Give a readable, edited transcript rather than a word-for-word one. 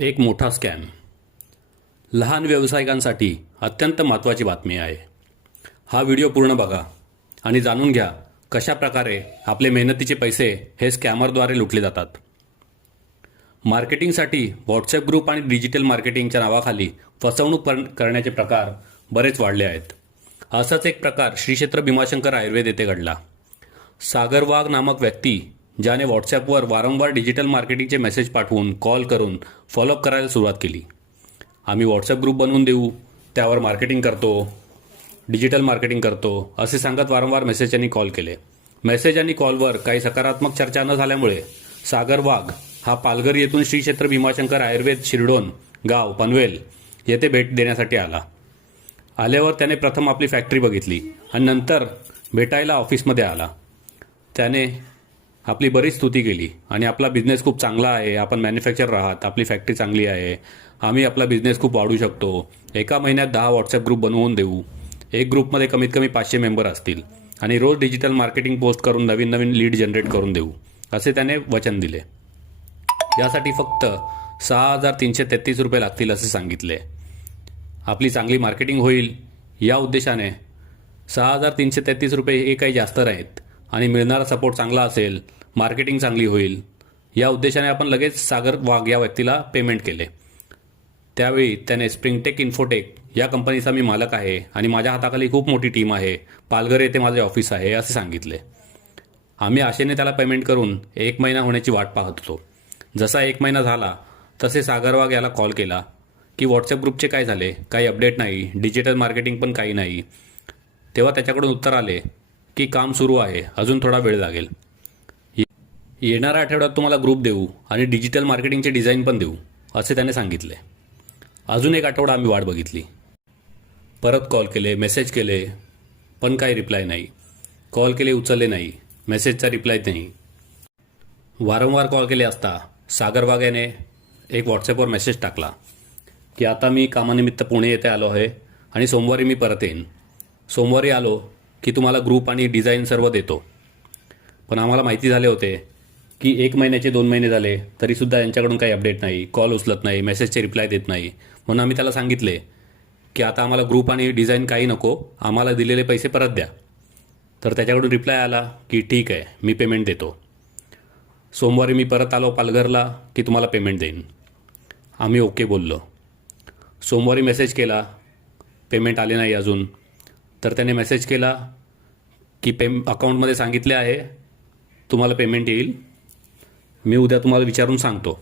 एक मोठा स्कॅम. लहान व्यावसायिकांसाठी अत्यंत महत्त्वाची बातमी आहे. हा व्हिडिओ पूर्ण बघा आणि जाणून घ्या कशा प्रकारे आपले मेहनतीचे पैसे हे स्कॅमरद्वारे लुटले जातात. मार्केटिंगसाठी व्हॉट्सॲप ग्रुप आणि डिजिटल मार्केटिंगच्या नावाखाली फसवणूक करण्याचे प्रकार बरेच वाढले आहेत. असाच एक प्रकार श्री क्षेत्र भीमाशंकर आयुर्वेद येथे घडला. सागर वाघ नामक व्यक्ती ज्याने व्हॉट्सॲपवर वारंवार डिजिटल मार्केटिंगचे मेसेज पाठवून कॉल करून फॉलोअप करायला सुरुवात केली. आम्ही व्हॉट्सॲप ग्रुप बनवून देऊ, त्यावर मार्केटिंग करतो, डिजिटल मार्केटिंग करतो असे सांगत वारंवार मेसेज आणि कॉल केले. मेसेज आणि कॉलवर काही सकारात्मक चर्चा न झाल्यामुळे सागर वाघ हा पालघर येथून श्री क्षेत्र भीमाशंकर आयुर्वेद शिरडोन गाव पनवेल येथे भेट देण्यासाठी आला. आल्यावर त्याने प्रथम आपली फॅक्टरी बघितली आणि नंतर भेटायला ऑफिसमध्ये आला. त्याने आपली बरीच स्तुती केली आणि आपला बिझनेस खूप चांगला आहे, आपण मॅन्युफॅक्चरर आहात, आपली फॅक्टरी चांगली आहे, आम्ही आपला बिझनेस खूप वाढवू शकतो, एका महिन्यात 10 व्हॉट्सॲप ग्रुप बनवून देऊ, एक ग्रुपमध्ये कमीत कमी 500 मेंबर असतील आणि रोज डिजिटल मार्केटिंग पोस्ट करून नवीन नवीन लीड जनरेट करून देऊ असे त्याने वचन दिले. यासाठी फक्त 6,333 रुपये लागतील असे सांगितले. आपली चांगली मार्केटिंग होईल या उद्देशाने 6,333 रुपये हे काही जास्त नाहीत आणि मिळणारा सपोर्ट चांगला असेल, मार्केटिंग चांगली होईल या उद्देशाने आपण लगेच सागर वाघ या व्यक्तीला पेमेंट केले. त्यावेळी त्याने स्प्रिंगटेक इन्फोटेक या कंपनीचा मी मालक आहे आणि माझ्या हाताखाली खूप मोठी टीम आहे, पालघर येथे माझे ऑफिस आहे असे सांगितले. आम्ही आशेने त्याला पेमेंट करून 1 महिना होण्याची वाट पाहत होतो. जसा 1 महिना झाला तसे सागर वाघ याला कॉल केला की व्हॉट्सॲप ग्रुपचे काय झाले, काही अपडेट नाही, डिजिटल मार्केटिंग पण काही नाही. तेव्हा त्याच्याकडून उत्तर आले की काम सुरू आहे, अजून थोडा वेळ लागेल, येणाऱ्या आठवड्यात तुम्हाला ग्रुप देऊ आणि डिजिटल मार्केटिंगचे डिझाईन पण देऊ असे त्याने सांगितले. अजून 1 आठवडा आम्ही वाट बघितली. परत कॉल केले, मेसेज केले, पण काही रिप्लाय नाही. कॉल केले, उचलले नाही, मेसेजचा रिप्लाय नाही. वारंवार कॉल केले असता सागर वाघ याने एक व्हॉट्सॲपवर मेसेज टाकला की आता मी कामानिमित्त पुणे येथे आलो आहे आणि सोमवारी मी परत येईन. सोमवारी आलो की तुम्हाला ग्रुप आणि डिझाईन सर्व देतो. पण आम्हाला माहिती झाले होते की 1 महिन्याचे 2 महिने झाले तरीसुद्धा यांच्याकडून काही अपडेट नाही, कॉल उचलत नाही, मेसेजचे रिप्लाय देत नाही. म्हणून आम्ही त्याला सांगितले की आता आम्हाला ग्रुप आणि डिझाईन काही नको, आम्हाला दिलेले पैसे परत द्या. तर त्याच्याकडून रिप्लाय आला की ठीक आहे, मी पेमेंट देतो. सोमवारी मी परत आलो पालघरला की तुम्हाला पेमेंट देईन. आम्ही ओके बोललो. सोमवारी मेसेज केला, पेमेंट आले नाही अजून. तर त्याने मेसेज केला की अकाउंटमध्ये सांगितले आहे तुम्हाला पेमेंट येईल, मी उद्या तुम्हाला विचारून सांगतो.